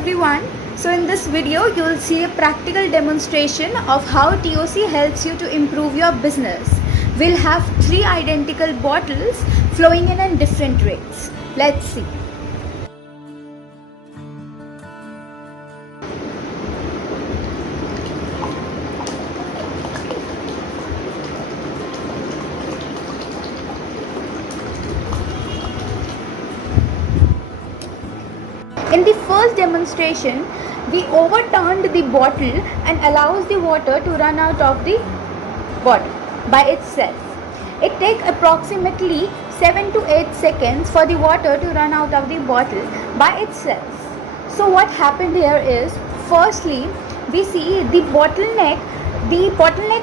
everyone. So in this video you will see a practical demonstration of how TOC helps you to improve your business. We'll have 3 identical bottles flowing in different rates. Let's see. In the first demonstration, we overturned the bottle and allows the water to run out of the bottle by itself. It takes approximately 7 to 8 seconds for the water to run out of the bottle by itself. So what happened here is, firstly, we see the bottleneck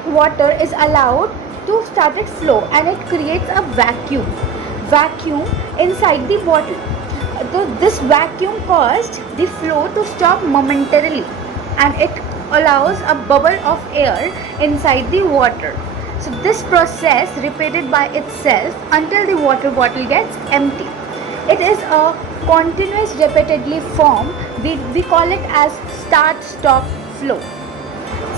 water is allowed to start its flow and it creates a vacuum inside the bottle. So this vacuum caused the flow to stop momentarily and it allows a bubble of air inside the water. So this process repeated by itself until the water bottle gets empty. It is a continuous repeatedly form. We call it as start-stop flow.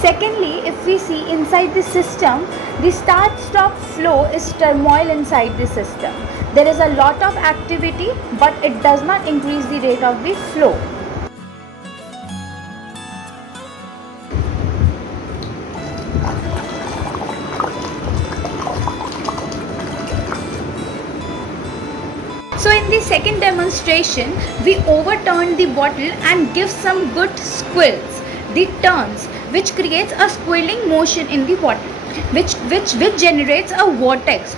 Secondly, if we see inside the system, the start-stop flow is turmoil inside the system. There is a lot of activity, but it does not increase the rate of the flow. So in the second demonstration, we overturn the bottle and give some good squills, the turns, which creates a squirreling motion in the bottle, which generates a vortex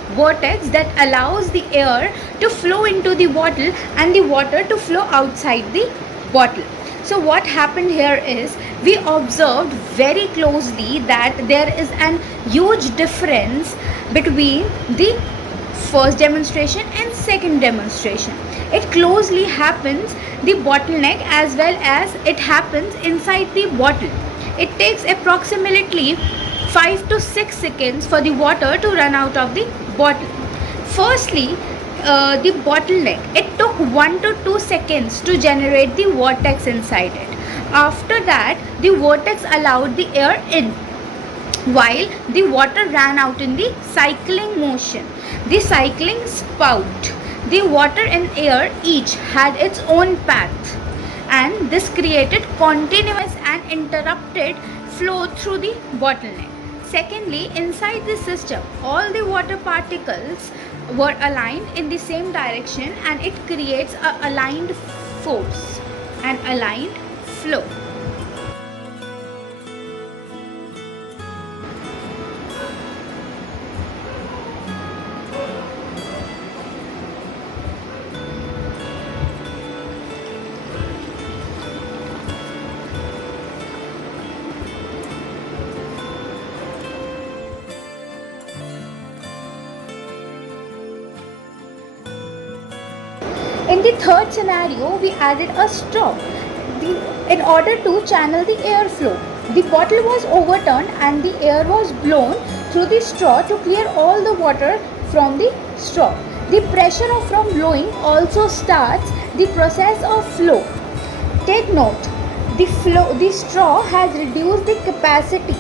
that allows the air to flow into the bottle and the water to flow outside the bottle. So what happened here is, we observed very closely that there is an huge difference between the first demonstration and second demonstration. It closely happens the bottleneck as well as it happens inside the bottle. It takes approximately 5 to 6 seconds for the water to run out of the bottle. Firstly, the bottleneck, it took 1 to 2 seconds to generate the vortex inside it. After that, the vortex allowed the air in, while the water ran out in the cycling motion. The cycling spout, the water and air each had its own path, and this created continuous and interrupted flow through the bottleneck. Secondly, inside the system, all the water particles were aligned in the same direction and it creates an aligned force and aligned flow. In the third scenario, we added a straw in order to channel the airflow. The bottle was overturned and the air was blown through the straw to clear all the water from the straw. The pressure from blowing also starts the process of flow. Take note, the straw has reduced the capacity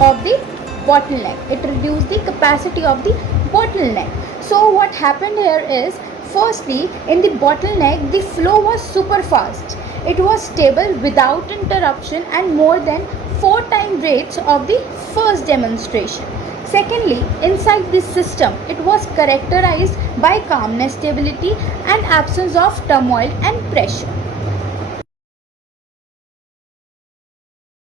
of the bottleneck. It reduced the capacity of the bottleneck. So what happened here is, firstly, in the bottleneck, the flow was super fast. It was stable without interruption and more than 4 times rates of the first demonstration. Secondly, inside this system, it was characterized by calmness, stability and absence of turmoil and pressure.